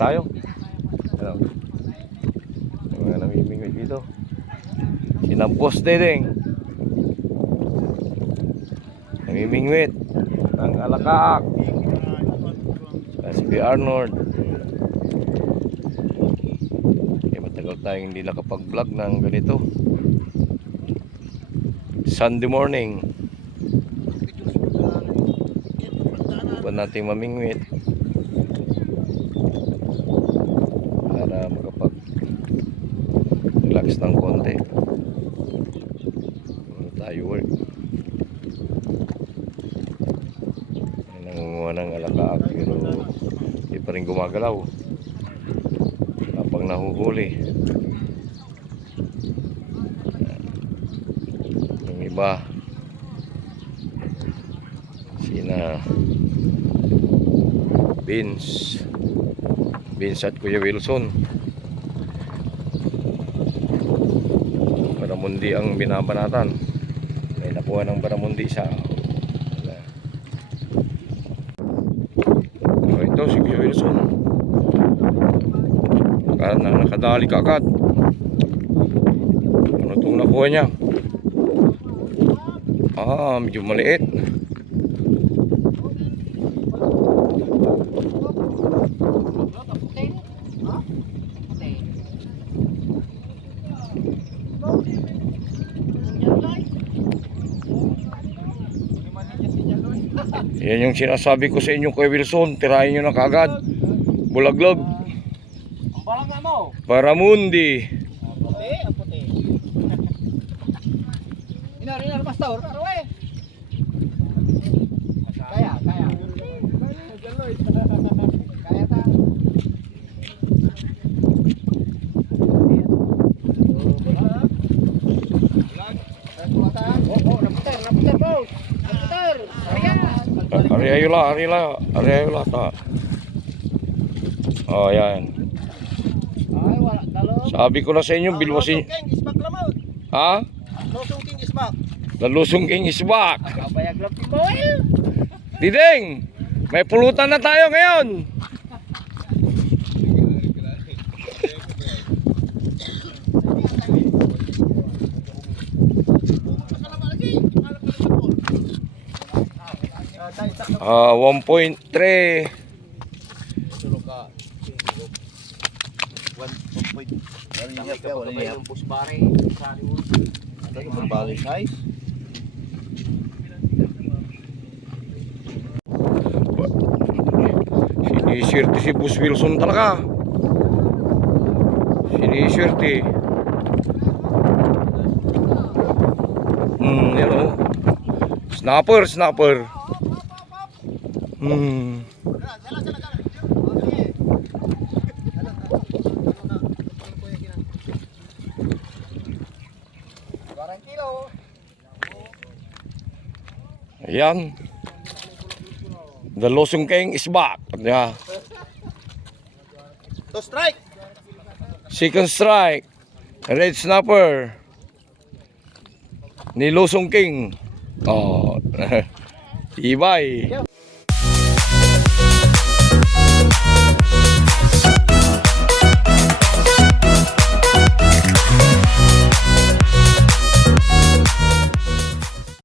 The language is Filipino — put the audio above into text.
tayo. Ano? Mga namimingwit dito. Sinampos dedeng. Eh. Namimingwit ng alakaak. Si B. Arnold. Kaya matagal tayong hindi nakapag-vlog ng ganito. Sunday morning. Huwag natin mamingwit. Makapag relax ng konti. Ano tayo work. Nangunguha ng alakaak pero hindi pa rin gumagalaw. Kapag nahuhuli. Yung iba sina Vince Vince at Kuya Wilson. Baramundi ang binabanatan. May nakuha ng Baramundi sa wala. oh, ito si Kuya Wilson. Naka, na, nakadali ka agad. Ano itong nakuha niya? Ah medyo maliit Yan yung sinasabi ko sa inyo Kuya Wilson tirahin nyo na kagad bulaglag Ang balang nga mo. Baramundi Puti, ang puti. Inar, inar, pastor. Karo eh. Kaya, kaya. Kaya ta. Oh, oh, naputer, naputer, boss. Naputer. Ayan. Ari ayula, ari la, ari ayula ta. Oh, yan. Ay, wala. Dalo. Sabi ko na sa inyo, bilwasin. Ha? Losong king isbak. Nalusong king isbak. Kabayag lang may pulutan na tayo ngayon. Ah, 1.3. Siniswerte si Boss Wilson talaga. Siniswerte. Hmm, yan. Snapper, snapper. Kilo. Ayan. The Losong King is back. Yeah. To strike. Second strike. Red snapper. Ni Losong King. Oh. Ibay.